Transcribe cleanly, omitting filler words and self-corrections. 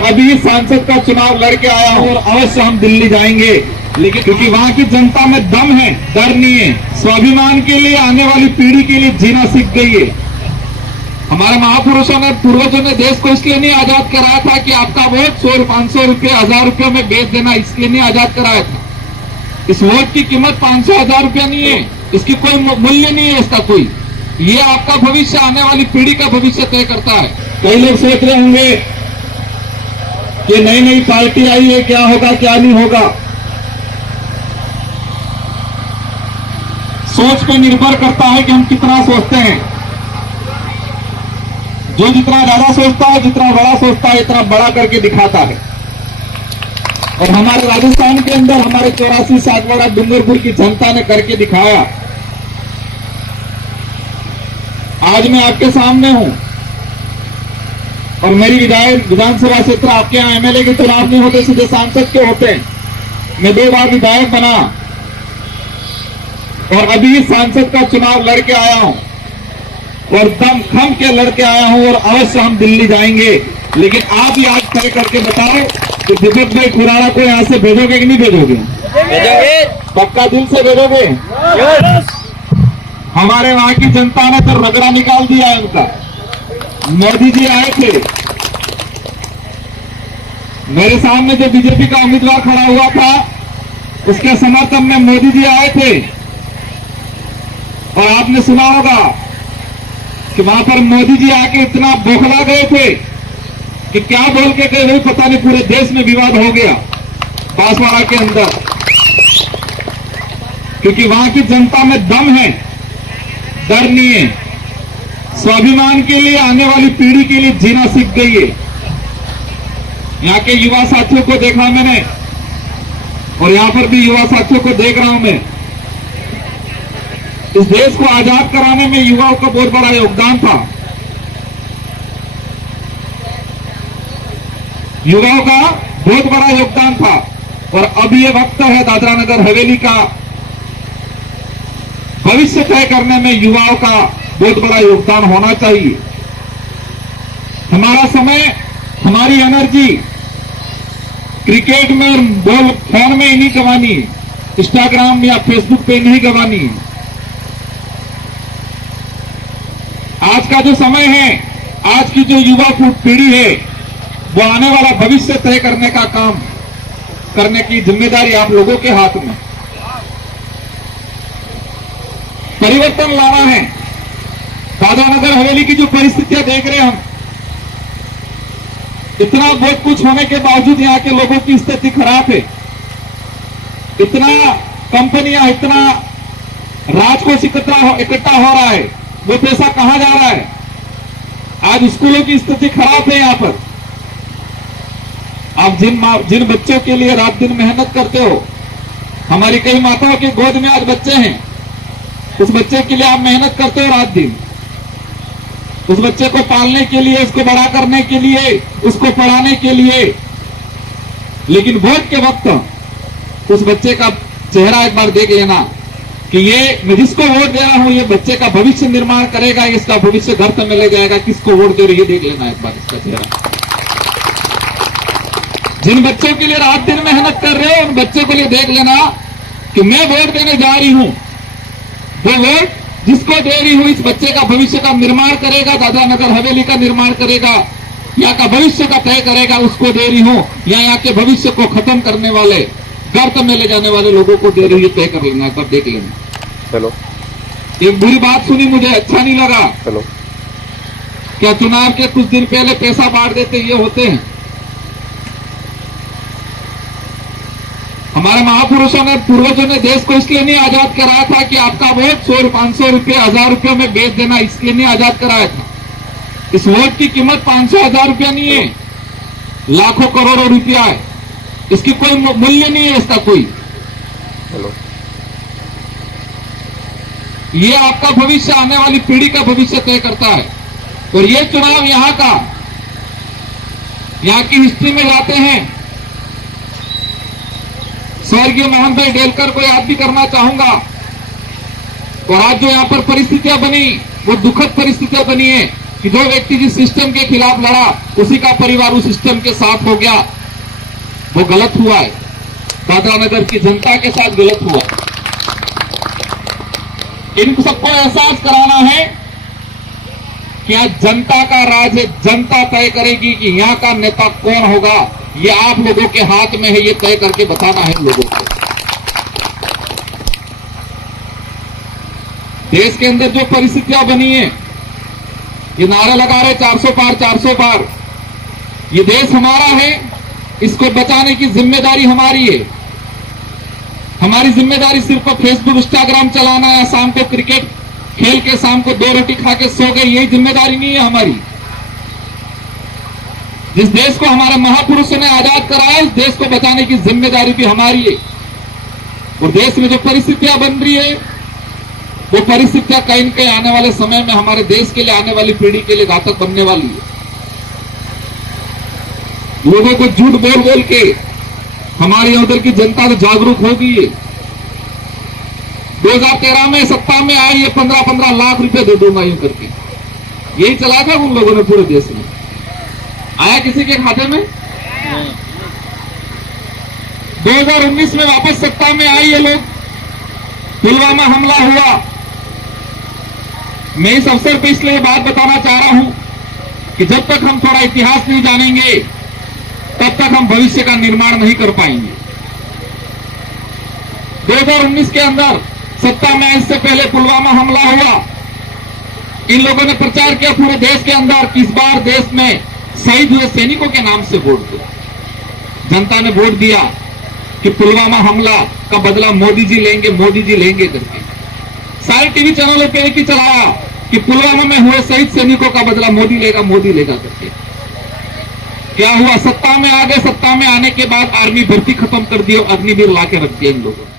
और अभी सांसद का चुनाव लड़के आया हूं और अवश्य हम दिल्ली जाएंगे, लेकिन क्योंकि वहां की जनता में दम है, डर नहीं है। स्वाभिमान के लिए, आने वाली पीढ़ी के लिए जीना सीख गई है। हमारे महापुरुषों ने, पूर्वजों ने देश को इसलिए नहीं आजाद कराया था कि आपका वोट 100, 500 रुपये, 1000 रुपये में बेच देना, इसलिए नहीं आजाद कराया था। इस वोट की कीमत 500, 1000 रुपया नहीं है, इसकी कोई मूल्य नहीं है इसका कोई। ये आपका भविष्य, आने वाली पीढ़ी का भविष्य तय करता है। कई लोग सोच रहे होंगे कि नई नई पार्टी आई है, क्या होगा क्या नहीं होगा। सोच पे निर्भर करता है कि हम कितना सोचते हैं। जो जितना ज्यादा सोचता है, जितना बड़ा सोचता है, इतना बड़ा करके दिखाता है। और हमारे राजस्थान के अंदर हमारे 84 सागवाड़ा डूंगरपुर की जनता ने करके दिखाया। आज मैं आपके सामने हूं और मेरी विधानसभा क्षेत्र, आपके यहां एमएलए के चुनाव नहीं होते, सीधे सांसद के होते हैं। मैं 2 बार विधायक बना और अभी सांसद का चुनाव लड़के आया हूं और दम खम के लड़के आया हूं और अवश्य हम दिल्ली जाएंगे। लेकिन आप ही आज तय करके बताओ कि दीपक भाई खुराना को यहां से भेजोगे कि नहीं भेजोगे? भेजोगे। पक्का दिल से भेजोगे? हमारे वहां की जनता ने तो रगड़ा निकाल दिया है उनका। मोदी जी आए थे, मेरे सामने जो बीजेपी का उम्मीदवार खड़ा हुआ था, उसके समर्थन में मोदी जी आए थे। और आपने सुना होगा कि वहां पर मोदी जी आके इतना बौखला गए थे कि क्या बोल के गए, पता नहीं, पूरे देश में विवाद हो गया बांसवाड़ा के अंदर। क्योंकि वहां की जनता में दम है, डर नहीं है। स्वाभिमान के लिए, आने वाली पीढ़ी के लिए जीना सीख गई है। यहां के युवा साथियों को देखा मैंने और यहां पर भी युवा साथियों को देख रहा हूं मैं। इस देश को आजाद कराने में युवाओं का बहुत बड़ा योगदान था। युवाओं का बहुत बड़ा योगदान था और अब ये वक्त है दादरा नगर हवेली का भविष्य तय करने में युवाओं का बहुत बड़ा योगदान होना चाहिए। हमारा समय, हमारी एनर्जी क्रिकेट में, बॉल फोन में ही नहीं गंवानी है, इंस्टाग्राम या फेसबुक पे नहीं गंवानी है। आज का जो समय है, आज की जो युवा पीढ़ी है, वो आने वाला भविष्य तय करने का काम करने की जिम्मेदारी आप लोगों के हाथ में। परिवर्तन लाना है। दादरा नगर हवेली की जो परिस्थितियां देख रहे हैं हम, इतना बहुत कुछ होने के बावजूद यहां के लोगों की स्थिति खराब है। इतना कंपनियां, इतना राजकोष इकट्ठा हो रहा है, वो पैसा कहां जा रहा है? आज स्कूलों की स्थिति खराब है। यहां पर आप जिन बच्चों के लिए रात दिन मेहनत करते हो, हमारी कई माताओं के गोद में आज बच्चे हैं, उस बच्चे के लिए आप मेहनत करते हो रात दिन, उस बच्चे को पालने के लिए, उसको बड़ा करने के लिए, उसको पढ़ाने के लिए। लेकिन वोट के वक्त उस बच्चे का चेहरा एक बार देख लेना कि ये मैं जिसको वोट दे रहा हूं, ये बच्चे का भविष्य निर्माण करेगा, इसका भविष्य घर तक में ले जाएगा। किसको वोट दे रही है, देख लेना एक बार इसका चेहरा। जिन बच्चों के लिए रात दिन मेहनत कर रहे हो, उन बच्चों के लिए देख लेना कि मैं वोट देने जा रही हूं, वो वोट जिसको दे रही हूं, इस बच्चे का भविष्य का निर्माण करेगा, दादरा नगर हवेली का निर्माण करेगा, यहाँ का भविष्य का तय करेगा, उसको दे रही हूं। या यहाँ के भविष्य को खत्म करने वाले, गर्त में ले जाने वाले लोगों को दे रही है, तय कर लेना, तब देख लेना। चलो, एक बुरी बात सुनी, मुझे अच्छा नहीं लगा। चलो, क्या चुनाव के कुछ दिन पहले पैसा बांट देते ये होते हैं? हमारे महापुरुषों ने, पूर्वजों ने देश को इसलिए नहीं आजाद कराया था कि आपका वोट 100, 500 रुपये, 1000 रुपये में बेच देना, इसलिए नहीं आजाद कराया था। इस वोट की कीमत 500, 1000 रुपया नहीं है, लाखों करोड़ों रुपया है। इसकी कोई मूल्य नहीं है इसका कोई। चलो, ये आपका भविष्य, आने वाली पीढ़ी का भविष्य तय करता है। और ये चुनाव यहां का, यहां की हिस्ट्री में जाते हैं। स्वर्गीय मोहन भाई डेलकर को याद भी करना चाहूंगा। और आज जो यहां पर परिस्थितियां बनी, वो दुखद परिस्थितियां बनी है। कि जो व्यक्ति जिस सिस्टम के खिलाफ लड़ा उसी का परिवार उस सिस्टम के साथ हो गया, वो गलत हुआ है। दादरा नगर की जनता के साथ गलत हुआ। इन सबको एहसास कराना है कि आज जनता का राज है, जनता तय करेगी कि यहां का नेता कौन होगा। ये आप लोगों के हाथ में है, ये तय करके बताना है लोगों को। देश के अंदर जो परिस्थितियां बनी है, ये नारे लगा रहे 400 पार 400 पार। ये देश हमारा है, इसको बचाने की जिम्मेदारी हमारी है। हमारी जिम्मेदारी सिर्फ फेसबुक इंस्टाग्राम चलाना या शाम को क्रिकेट खेल के शाम को 2 रोटी खा के सो गए, यही जिम्मेदारी नहीं है हमारी। जिस देश को हमारे महापुरुषों ने आजाद कराया, उस देश को बचाने की जिम्मेदारी भी हमारी है। और देश में जो परिस्थितियां बन रही है, वो परिस्थितियां कहीं न कहीं आने वाले समय में हमारे देश के लिए, आने वाली पीढ़ी के लिए घातक बनने वाली है। लोगों को झूठ बोल बोल के हमारी उधर की जनता तो जागरूक हो गई है। 2013 में सत्ता में आई, ये 15-15 लाख रुपए दे दूंगा यूं करके, यही चला था उन लोगों ने पूरे देश में। आया किसी के खाते में? 2019 में वापस सत्ता में आई ये लोग, पुलवामा हमला हुआ। मैं इस अवसर पर इसलिए बात बताना चाह रहा हूं कि जब तक हम थोड़ा इतिहास नहीं जानेंगे, तब तक हम भविष्य का निर्माण नहीं कर पाएंगे। 2019 के अंदर सत्ता में इससे पहले पुलवामा हमला हुआ। इन लोगों ने प्रचार किया पूरे देश के अंदर कि इस बार देश में शहीद हुए सैनिकों के नाम से वोट दो। जनता ने वोट दिया कि पुलवामा हमला का बदला मोदी जी लेंगे, मोदी जी लेंगे करके। सारे टीवी चैनलों पे एक ही चलाया कि पुलवामा में हुए शहीद सैनिकों का बदला मोदी लेगा, मोदी लेगा करके। क्या हुआ? सत्ता में आ गए। सत्ता में आने के बाद आर्मी भर्ती खत्म कर दी और अग्निवीर ला के रख दिया इन लोगों ने।